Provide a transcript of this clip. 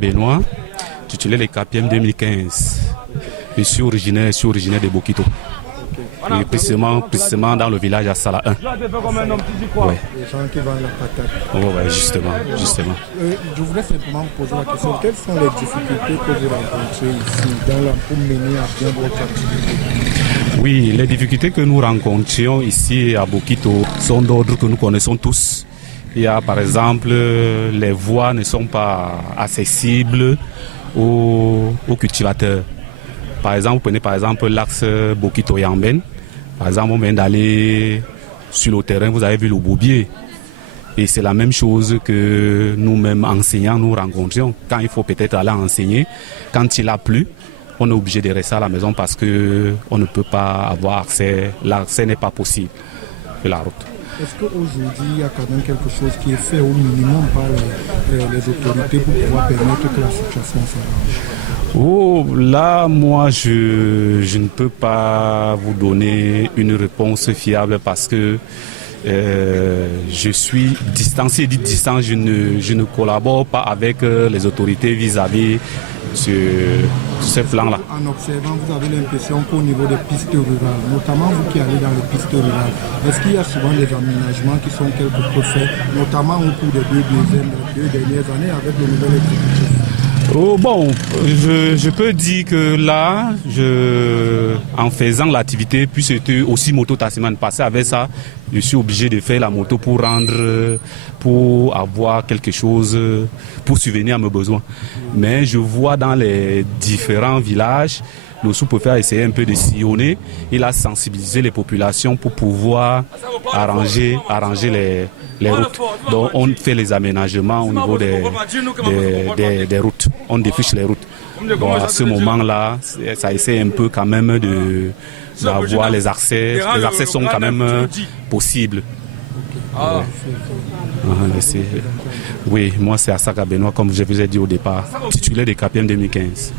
Benoît, titulaire des KPM 2015. Je suis originaire de Bokito. Et précisément dans le village à Sala 1. Ouais. Les gens qui vendent la patate. Ouais, justement. Je voudrais simplement vous poser la question. Quelles sont les difficultés que vous rencontrez ici pour mener à bien votre activité? Oui, les difficultés que nous rencontrions ici à Bokito sont d'ordre que nous connaissons tous. Il y a par exemple, les voies ne sont pas accessibles aux cultivateurs. Par exemple, vous prenez par exemple l'axe Bokito-Yamben. Par exemple, on vient d'aller sur le terrain, vous avez vu le bourbier. Et c'est la même chose que nous-mêmes enseignants, nous rencontrions. Quand il faut peut-être aller enseigner, quand il a plu, on est obligé de rester à la maison parce qu'on ne peut pas avoir accès. L'accès n'est pas possible de la route. Est-ce qu'aujourd'hui, il y a quand même quelque chose qui est fait au minimum par les autorités pour pouvoir permettre que la situation s'arrange? Oh, là, moi, je ne peux pas vous donner une réponse fiable parce que je suis distancié. Dit distance, je ne collabore pas avec les autorités vis-à-vis sur ce plan-là. En observant, vous avez l'impression qu'au niveau des pistes rurales, notamment vous qui allez dans les pistes rurales, est-ce qu'il y a souvent des aménagements qui sont quelque peu faits, notamment au cours des deux dernières années avec le nouvel exécutif? Oh, bon, je peux dire que là, en faisant l'activité, puis c'était aussi moto-taximan, passer avec ça, je suis obligé de faire la moto pour avoir quelque chose, pour subvenir à mes besoins. Mais je vois dans les différents villages, le sous-préfet a essayé un peu de sillonner, il a sensibilisé les populations pour pouvoir arranger les routes. Donc on fait les aménagements au niveau des routes, on défriche les routes. Donc à ce moment-là, ça essaie un peu quand même d'avoir les accès. Les accès sont quand même possibles. Oui, moi c'est Asaka Benoît, comme je vous ai dit au départ, titulaire des KPM 2015.